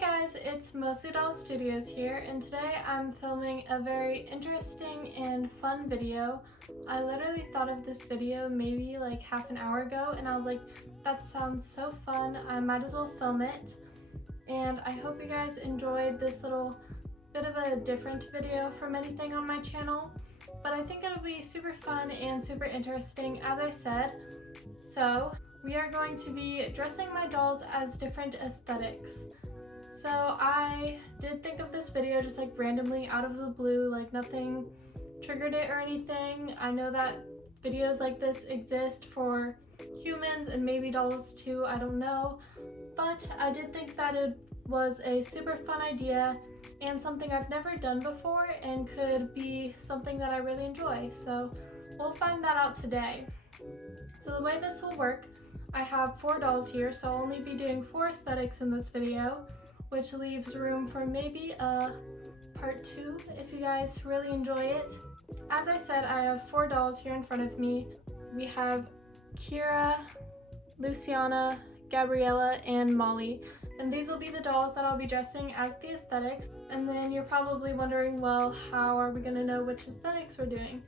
Guys, it's Mostly Doll Studios here, and today I'm filming a very interesting and fun video. I literally thought of this video maybe like half an hour ago, and I was like, that sounds so fun, I might as well film it. And I hope you guys enjoyed this little bit of a different video from anything on my channel, but I think it'll be super fun and super interesting, as I said. So we are going to be dressing my dolls as different aesthetics. So I did think of this video just like randomly out of the blue, like nothing triggered it or anything. I know that videos like this exist for humans and maybe dolls too, I don't know. But I did think that it was a super fun idea and something I've never done before and could be something that I really enjoy. So we'll find that out today. So the way this will work, I have 4 dolls here, so I'll only be doing 4 aesthetics in this video, which leaves room for maybe a part 2 if you guys really enjoy it. As I said, I have 4 dolls here in front of me. We have Kira, Luciana, Gabriella, and Molly. And these will be the dolls that I'll be dressing as the aesthetics. And then you're probably wondering, well, how are we gonna know which aesthetics we're doing?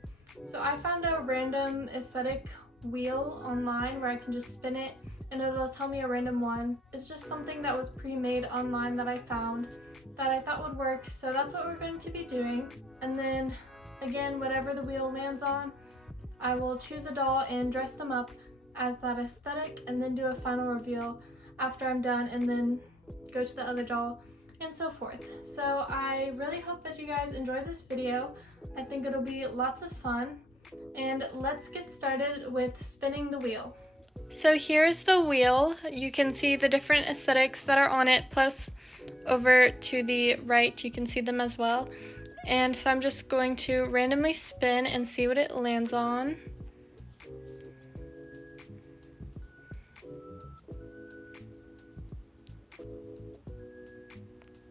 So I found a random aesthetic wheel online where I can just spin it and it'll tell me a random one. It's just something that was pre-made online that I found that I thought would work, so that's what we're going to be doing. And then again, whatever the wheel lands on, I will choose a doll and dress them up as that aesthetic and then do a final reveal after I'm done and then go to the other doll and so forth. So I really hope that you guys enjoy this video. I think it'll be lots of fun. And let's get started with spinning the wheel. So here's the wheel. You can see the different aesthetics that are on it, plus over to the right you can see them as well. And so I'm just going to randomly spin and see what it lands on.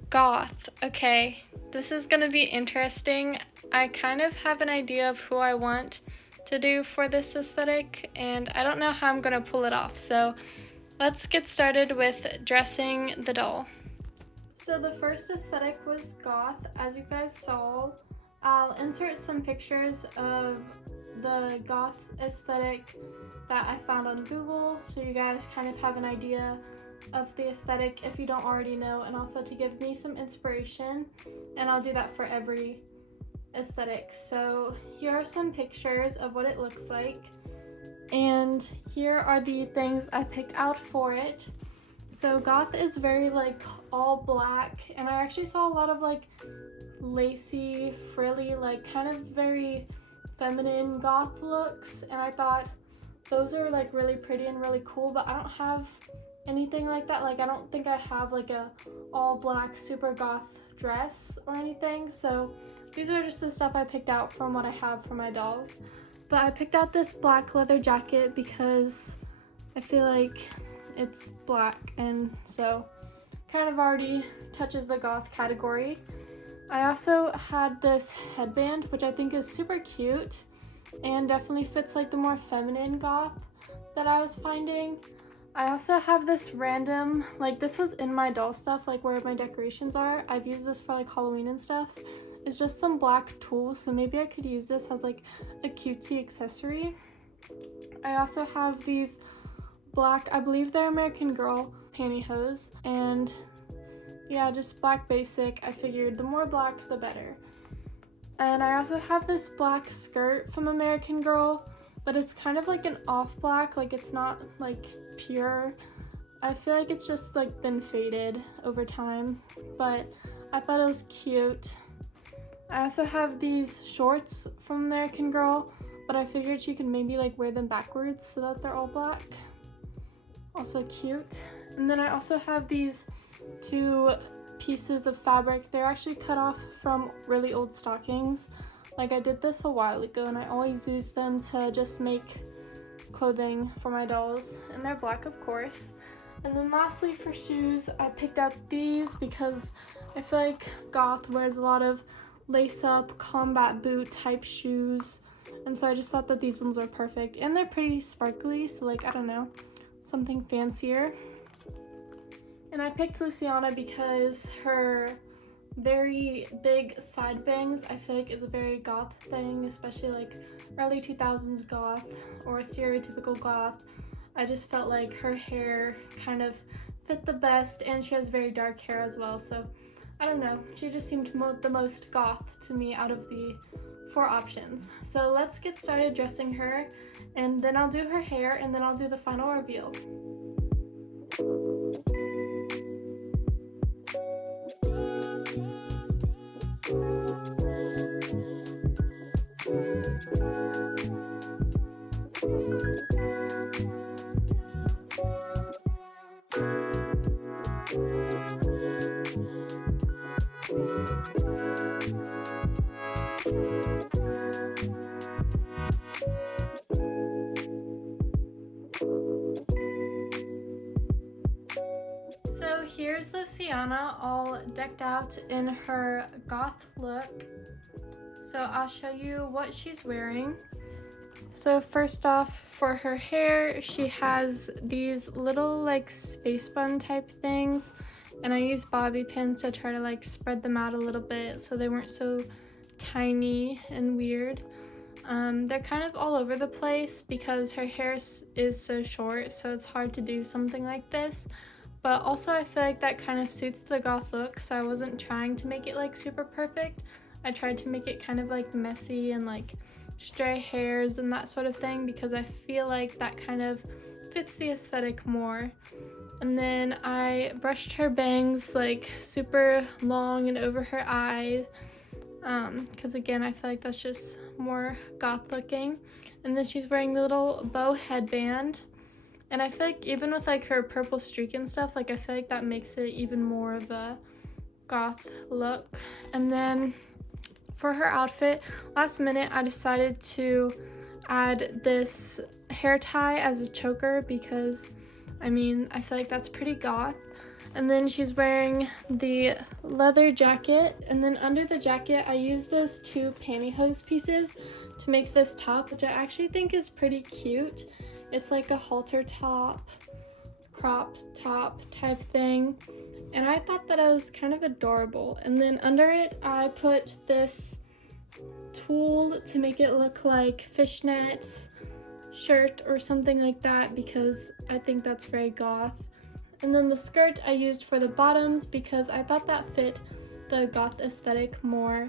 Goth. Okay, this is gonna be interesting. I kind of have an idea of who I want to do for this aesthetic, and I don't know how I'm gonna pull it off, so let's get started with dressing the doll. So the first aesthetic was goth, as you guys saw. I'll insert some pictures of the goth aesthetic that I found on Google, so you guys kind of have an idea of the aesthetic if you don't already know, and also to give me some inspiration, and I'll do that for every aesthetic. So here are some pictures of what it looks like, and here are the things I picked out for it. So goth is very like all black, and I actually saw a lot of like lacy, frilly, like kind of very feminine goth looks, and I thought those are like really pretty and really cool, but I don't have anything like that. Like I don't think I have like a all black super goth dress or anything, so these are just the stuff I picked out from what I have for my dolls. But I picked out this black leather jacket because I feel like it's black, and so kind of already touches the goth category. I also had this headband, which I think is super cute and definitely fits like the more feminine goth that I was finding. I also have this random, like this was in my doll stuff, like where my decorations are. I've used this for like Halloween and stuff. It's just some black tulle, so maybe I could use this as like a cutesy accessory. I also have these black, I believe they're American Girl pantyhose, and yeah, just black basic. I figured the more black the better. And I also have this black skirt from American Girl, but it's kind of like an off black, like it's not like pure. I feel like it's just like been faded over time, but I thought it was cute. I also have these shorts from American Girl, but I figured she could maybe like wear them backwards so that they're all black. Also cute. And then I also have these 2 pieces of fabric. They're actually cut off from really old stockings. Like I did this a while ago, and I always use them to just make clothing for my dolls, and they're black of course. And then lastly, for shoes, I picked out these because I feel like goth wears a lot of lace-up combat boot type shoes, and so I just thought that these ones are perfect, and they're pretty sparkly, so like I don't know, something fancier. And I picked Luciana because her very big side bangs I feel like is a very goth thing, especially like early 2000s goth or stereotypical goth. I just felt like her hair kind of fit the best, and she has very dark hair as well, so I don't know, she just seemed the most goth to me out of the 4 options. So let's get started dressing her, and then I'll do her hair, and then I'll do the final reveal. So here's Luciana all decked out in her goth look. So I'll show you what she's wearing. So first off, for her hair, she has these little like space bun type things, and I used bobby pins to try to like spread them out a little bit so they weren't so tiny and weird. They're kind of all over the place because her hair is so short, so it's hard to do something like this. But also I feel like that kind of suits the goth look, so I wasn't trying to make it like super perfect. I tried to make it kind of like messy and like stray hairs and that sort of thing because I feel like that kind of fits the aesthetic more. And then I brushed her bangs like super long and over her eyes because again I feel like that's just more goth looking. And then she's wearing the little bow headband. And I feel like even with like her purple streak and stuff, like I feel like that makes it even more of a goth look. And then for her outfit, last minute I decided to add this hair tie as a choker because I mean I feel like that's pretty goth. And then she's wearing the leather jacket, and then under the jacket I used those 2 pantyhose pieces to make this top, which I actually think is pretty cute. It's like a halter top, crop top type thing, and I thought that it was kind of adorable. And then under it I put this tulle to make it look like fishnet shirt or something like that because I think that's very goth. And then the skirt I used for the bottoms because I thought that fit the goth aesthetic more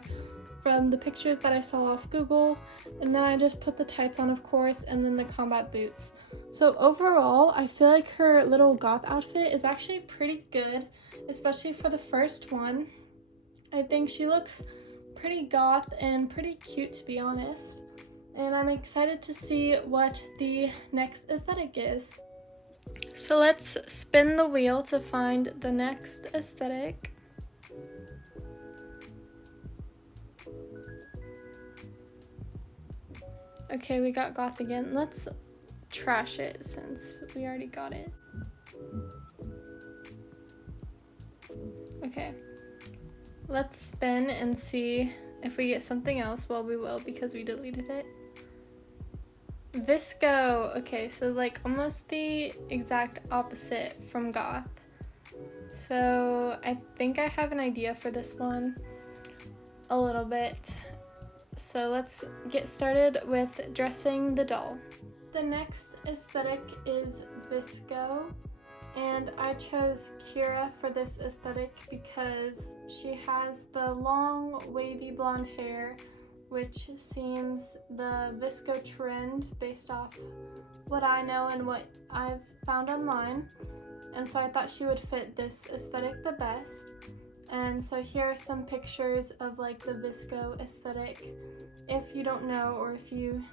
from the pictures that I saw off Google. And then I just put the tights on, of course, and then the combat boots. So overall, I feel like her little goth outfit is actually pretty good, especially for the first one. I think she looks pretty goth and pretty cute, to be honest. And I'm excited to see what the next aesthetic is. So let's spin the wheel to find the next aesthetic. Okay, we got goth again. Let's trash it since we already got it. Okay, let's spin and see if we get something else. Well, we will because we deleted it. Visco. Okay, so like almost the exact opposite from goth. So I think I have an idea for this one a little bit. So let's get started with dressing the doll. The next aesthetic is Visco, and I chose Kira for this aesthetic because she has the long wavy blonde hair, which seems the Visco trend based off what I know and what I've found online, and so I thought she would fit this aesthetic the best. And so here are some pictures of like the Visco aesthetic if you don't know or if you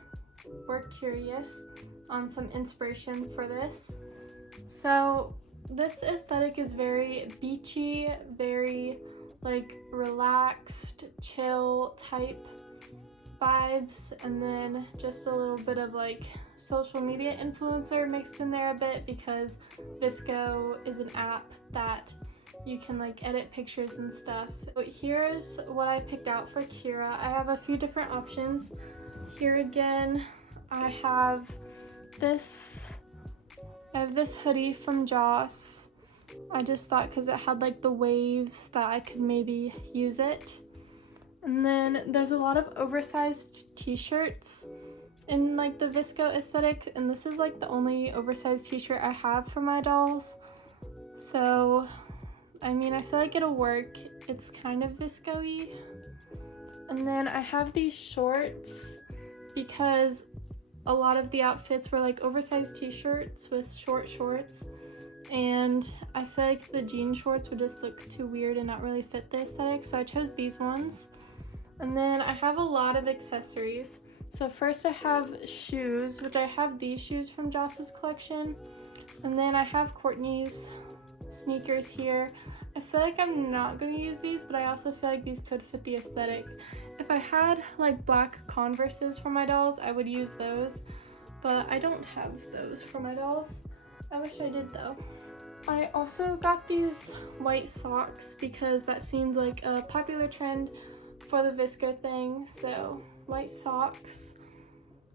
were curious on some inspiration for this. So this aesthetic is very beachy, very like relaxed, chill type vibes, and then just a little bit of like social media influencer mixed in there a bit because Visco is an app that you can like edit pictures and stuff. But here's what I picked out for Kira. I have a few different options. Here again, I have this hoodie from Joss, I just thought because it had like the waves that I could maybe use it. And then there's a lot of oversized t-shirts in like the visco aesthetic, and this is like the only oversized t-shirt I have for my dolls. So, I mean, I feel like it'll work. It's kind of visco-y. And then I have these shorts because a lot of the outfits were like oversized t-shirts with short shorts, and I feel like the jean shorts would just look too weird and not really fit the aesthetic, so I chose these ones. And then I have a lot of accessories. So first I have shoes, which I have these shoes from Joss's collection. And then I have Courtney's sneakers here. I feel like I'm not going to use these, but I also feel like these could fit the aesthetic. If I had like black Converses for my dolls, I would use those, but I don't have those for my dolls. I wish I did though. I also got these white socks because that seemed like a popular trend for the visco thing, so white socks.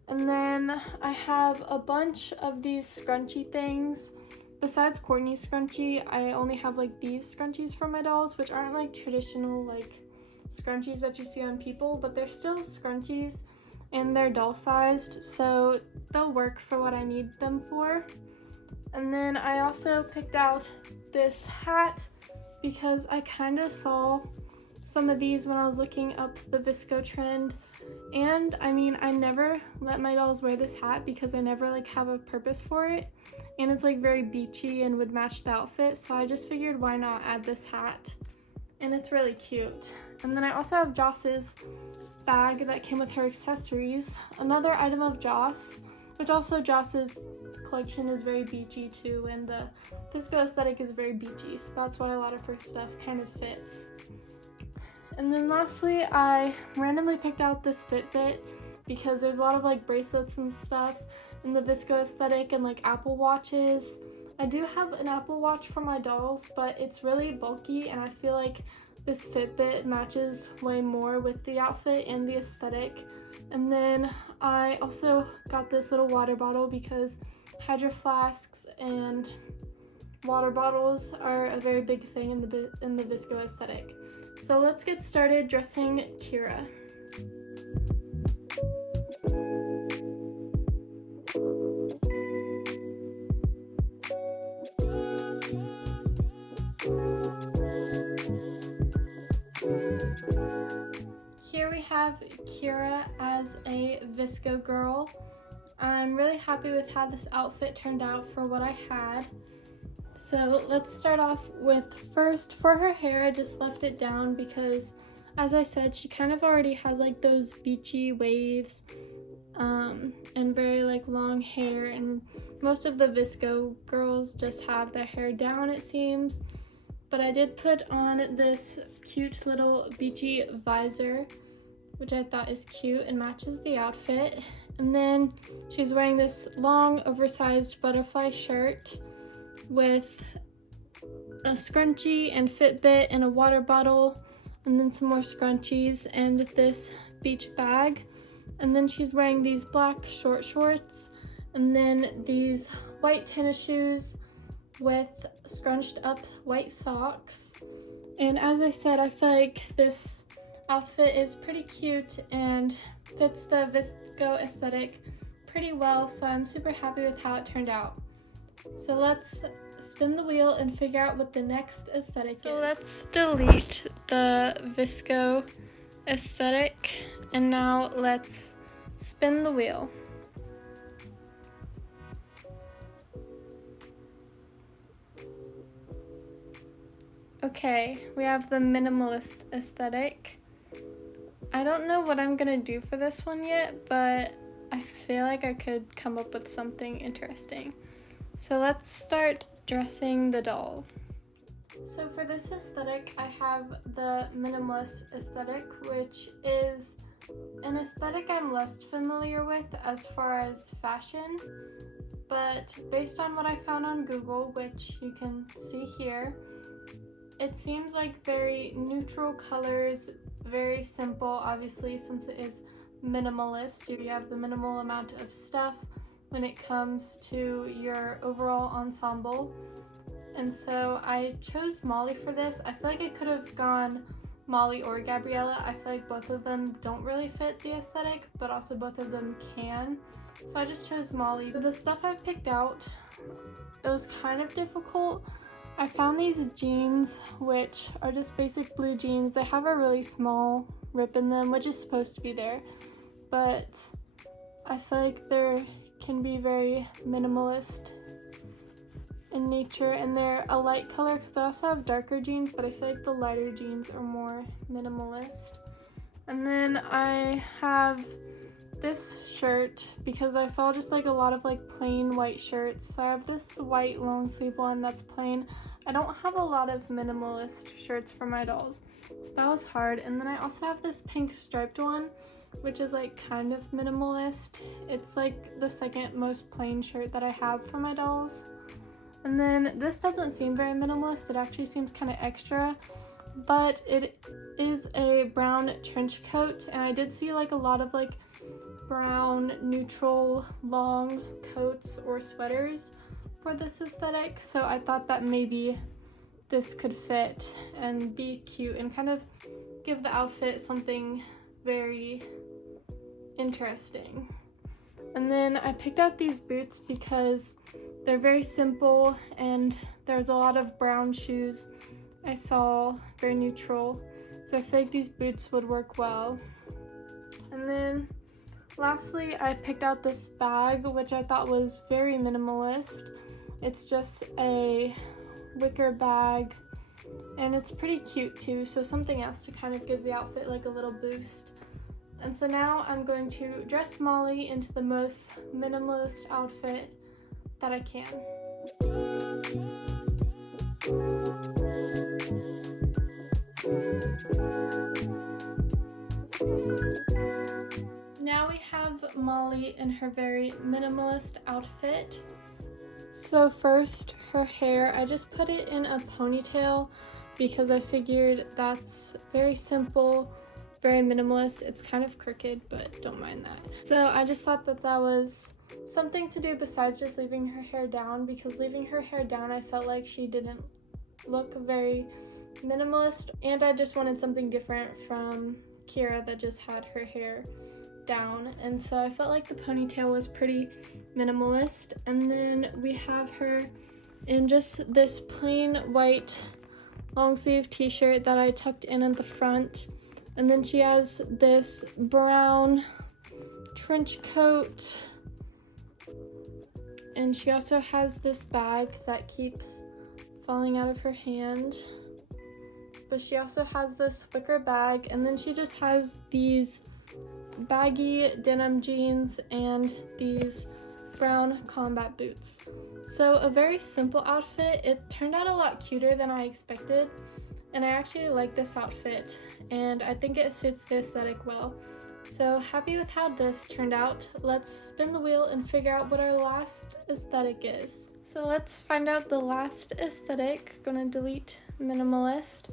And then I have a bunch of these scrunchie things. Besides Courtney's scrunchie, I only have like these scrunchies for my dolls, which aren't like traditional like scrunchies that you see on people, but they're still scrunchies and they're doll sized, so they'll work for what I need them for. And then I also picked out this hat because I kind of saw some of these when I was looking up the visco trend, and I mean, I never let my dolls wear this hat because I never like have a purpose for it, and it's like very beachy and would match the outfit, so I just figured why not add this hat, and it's really cute. And then I also have Joss's bag that came with her accessories, another item of Joss, which also Joss's collection is very beachy too, and the visco aesthetic is very beachy, so that's why a lot of her stuff kind of fits. And then lastly, I randomly picked out this Fitbit because there's a lot of like bracelets and stuff in the visco aesthetic and like Apple Watches. I do have an Apple Watch for my dolls, but it's really bulky and I feel like this Fitbit matches way more with the outfit and the aesthetic. And then I also got this little water bottle because hydro flasks and water bottles are a very big thing in the visco aesthetic. So let's get started dressing Kira. Here we have Kira as a visco girl. I'm really happy with how this outfit turned out for what I had. So let's start off with, first for her hair, I just left it down because, as I said, she kind of already has like those beachy waves and very like long hair, and most of the visco girls just have their hair down, it seems. But I did put on this cute little beachy visor, which I thought is cute and matches the outfit. And then she's wearing this long oversized butterfly shirt with a scrunchie and Fitbit and a water bottle, and then some more scrunchies and this beach bag. And then she's wearing these black short shorts and then these white tennis shoes with scrunched up white socks. And as I said, I feel like this outfit is pretty cute and fits the visco aesthetic pretty well, so I'm super happy with how it turned out. So let's spin the wheel and figure out what the next aesthetic is. So let's delete the visco aesthetic, and now let's spin the wheel. Okay, we have the minimalist aesthetic. I don't know what I'm gonna do for this one yet, but I feel like I could come up with something interesting. So let's start dressing the doll. So for this aesthetic, I have the minimalist aesthetic, which is an aesthetic I'm less familiar with as far as fashion, but based on what I found on Google, which you can see here, it seems like very neutral colors, very simple, obviously, since it is minimalist. You have the minimal amount of stuff when it comes to your overall ensemble. and so I chose Molly for this. I feel like I could have gone Molly or Gabriella. I feel like both of them don't really fit the aesthetic, but also both of them can. So I just chose Molly. For the stuff I picked out, it was kind of difficult. I found these jeans, which are just basic blue jeans. They have a really small rip in them, which is supposed to be there, but I feel like they can be very minimalist in nature, and they're a light color because I also have darker jeans, but I feel like the lighter jeans are more minimalist. And then I have this shirt because I saw just like a lot of like plain white shirts. So I have this white long sleeve one that's plain. I don't have a lot of minimalist shirts for my dolls, so that was hard. And then I also have this pink striped one, which is like kind of minimalist. It's like the second most plain shirt that I have for my dolls. And then this doesn't seem very minimalist. It actually seems kind of extra, but it is a brown trench coat, and I did see like a lot of like brown neutral long coats or sweaters for this aesthetic, so I thought that maybe this could fit and be cute and kind of give the outfit something very interesting. And then I picked out these boots because they're very simple, and there's a lot of brown shoes I saw, very neutral, so I feel like these boots would work well. And then lastly, I picked out this bag, which I thought was very minimalist. It's just a wicker bag, and it's pretty cute too, so something else to kind of give the outfit like a little boost. And so now I'm going to dress Molly into the most minimalist outfit that I can. Now we have Molly in her very minimalist outfit. So first, her hair, I just put it in a ponytail because I figured that's very simple, very minimalist. It's kind of crooked, but don't mind that. So I just thought that that was something to do besides just leaving her hair down, because leaving her hair down, I felt like she didn't look very minimalist, and I just wanted something different from Kira that just had her hair down, and so I felt like the ponytail was pretty minimalist. And then we have her in just this plain white long sleeve t-shirt that I tucked in at the front, and then she has this brown trench coat, and she also has this bag that keeps falling out of her hand, but she also has this wicker bag, and then she just has these baggy denim jeans and these brown combat boots. So a very simple outfit. It turned out a lot cuter than I expected, and I actually like this outfit, and I think it suits the aesthetic well. So happy with how this turned out. Let's spin the wheel and figure out what our last aesthetic is. So let's find out the last aesthetic. Gonna delete minimalist.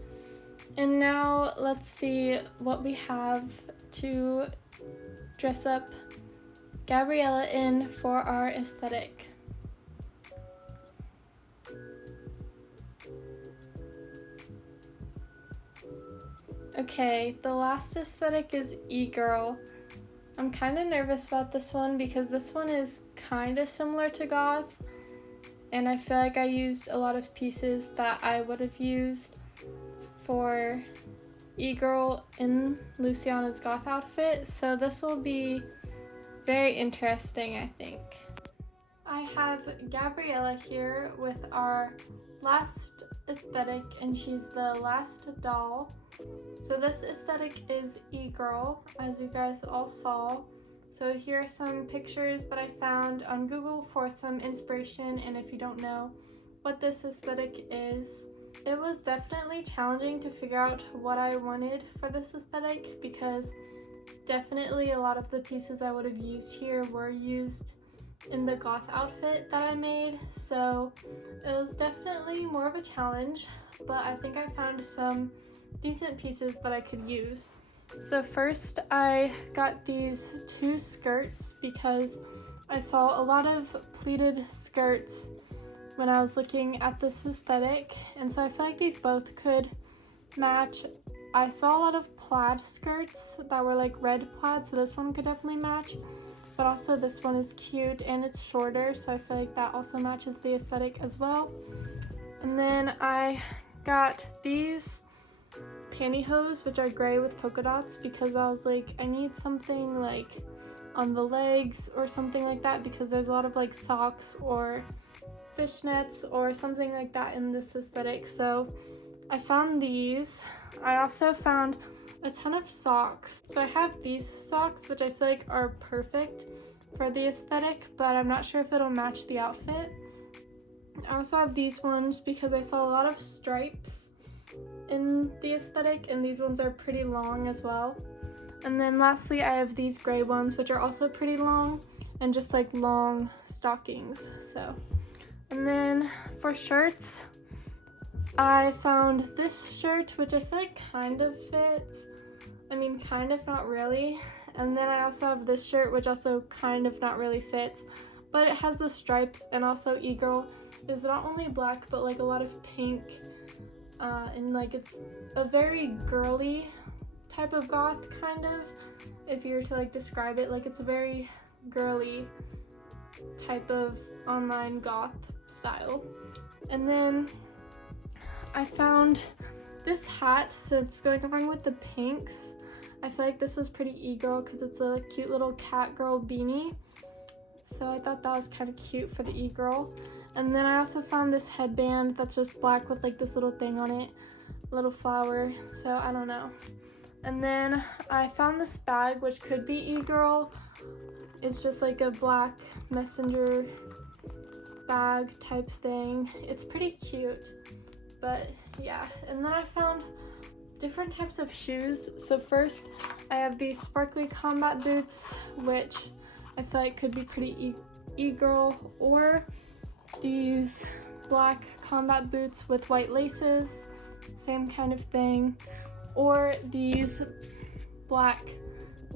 And now let's see what we have to dress up Gabriella in for our aesthetic. Okay, the last aesthetic is e-girl. I'm kind of nervous about this one because this one is kind of similar to goth, and I feel like I used a lot of pieces that I would have used for e-girl in Luciana's goth outfit, so this will be very interesting, I think. I have Gabriella here with our last aesthetic, and she's the last doll. So this aesthetic is e-girl, as you guys all saw. So here are some pictures that I found on Google for some inspiration, and if you don't know what this aesthetic is, it was definitely challenging to figure out what I wanted for this aesthetic, because definitely a lot of the pieces I would have used here were used in the goth outfit that I made, so it was definitely more of a challenge, but I think I found some decent pieces that I could use. So first I got these two skirts because I saw a lot of pleated skirts when I was looking at this aesthetic, and so I feel like these both could match. I saw a lot of plaid skirts that were like red plaid, so this one could definitely match, but also this one is cute and it's shorter, so I feel like that also matches the aesthetic as well. And then I got these pantyhose, which are gray with polka dots, because I was like, I need something like on the legs or something like that, because there's a lot of like socks or fishnets or something like that in this aesthetic. So I found these. I also found a ton of socks. So I have these socks, which I feel like are perfect for the aesthetic, but I'm not sure if it'll match the outfit. I also have these ones because I saw a lot of stripes in the aesthetic, and these ones are pretty long as well. And then lastly, I have these gray ones, which are also pretty long and just like long stockings. So, and then for shirts, I found this shirt, which I feel like kind of fits. I mean, kind of, not really. And then I also have this shirt, which also kind of not really fits, but it has the stripes, and also e-girl is not only black, but like a lot of pink, and like it's a very girly type of goth, kind of, if you were to like describe it. Like it's a very girly type of online goth style. And then I found this hat, so it's going along with the pinks. I feel like this was pretty e-girl because it's a cute little cat girl beanie, so I thought that was kind of cute for the e-girl. And then I also found this headband that's just black with like this little thing on it, little flower, so I don't know. And then I found this bag, which could be e-girl. It's just like a black messenger bag type thing. It's pretty cute, but yeah. And then I found different types of shoes. So first, I have these sparkly combat boots, which I feel like could be pretty e-girl, or these black combat boots with white laces, same kind of thing, or these black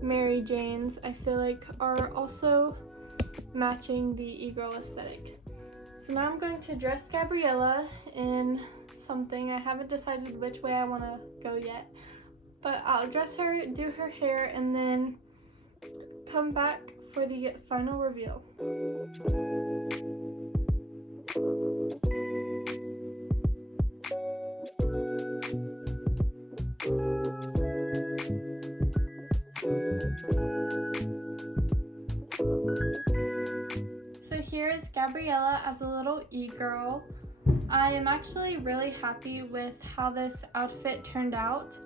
Mary Janes, I feel like are also matching the e-girl aesthetic. So now I'm going to dress Gabriella in something. I haven't decided which way I want to go yet, but I'll dress her, do her hair, and then come back for the final reveal. So here is Gabriella as a little e-girl. I am actually really happy with how this outfit turned out.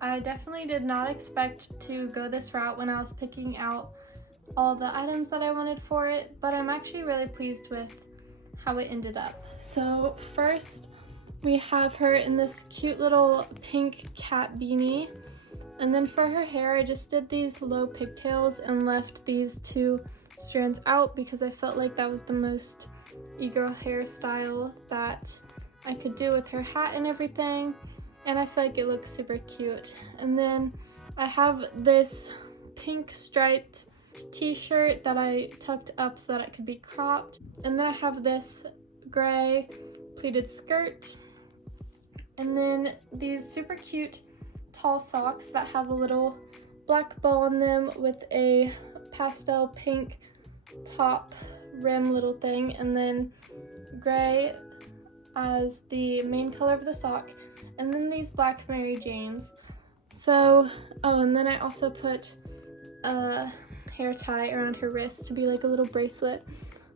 I definitely did not expect to go this route when I was picking out all the items that I wanted for it, but I'm actually really pleased with how it ended up. So first, we have her in this cute little pink cat beanie, and then for her hair, I just did these low pigtails and left these two strands out because I felt like that was the most e-girl hairstyle that I could do with her hat and everything, and I feel like it looks super cute. And then I have this pink striped t-shirt that I tucked up so that it could be cropped, and then I have this gray pleated skirt, and then these super cute tall socks that have a little black bow on them with a pastel pink top rim little thing, and then gray as the main color of the sock, and then these black Mary Janes. So, oh, and then I also put a hair tie around her wrist to be like a little bracelet.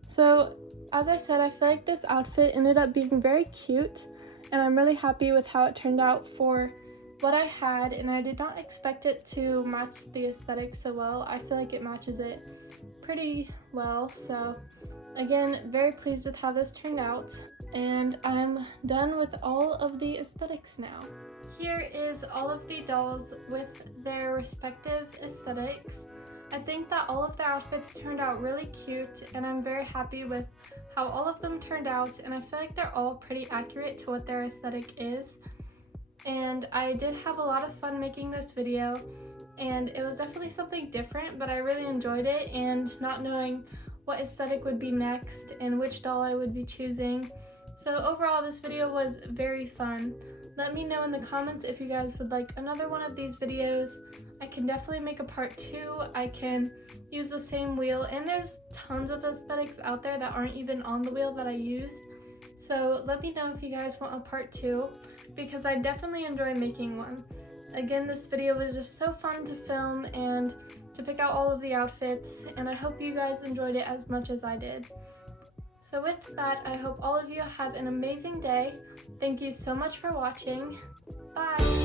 So, as I said, I feel like this outfit ended up being very cute, and I'm really happy with how it turned out for what I had, and I did not expect it to match the aesthetic so well. I feel like it matches it pretty well, so again, very pleased with how this turned out, and I'm done with all of the aesthetics now. Here is all of the dolls with their respective aesthetics. I think that all of the outfits turned out really cute, and I'm very happy with how all of them turned out, and I feel like they're all pretty accurate to what their aesthetic is. And I did have a lot of fun making this video, and it was definitely something different, but I really enjoyed it, and not knowing what aesthetic would be next and which doll I would be choosing. So overall, this video was very fun. Let me know in the comments if you guys would like another one of these videos. I can definitely make a part 2. I can use the same wheel, and there's tons of aesthetics out there that aren't even on the wheel that I used. So let me know if you guys want a part 2, because I definitely enjoy making one. Again, this video was just so fun to film and to pick out all of the outfits, and I hope you guys enjoyed it as much as I did. So with that, I hope all of you have an amazing day. Thank you so much for watching. Bye!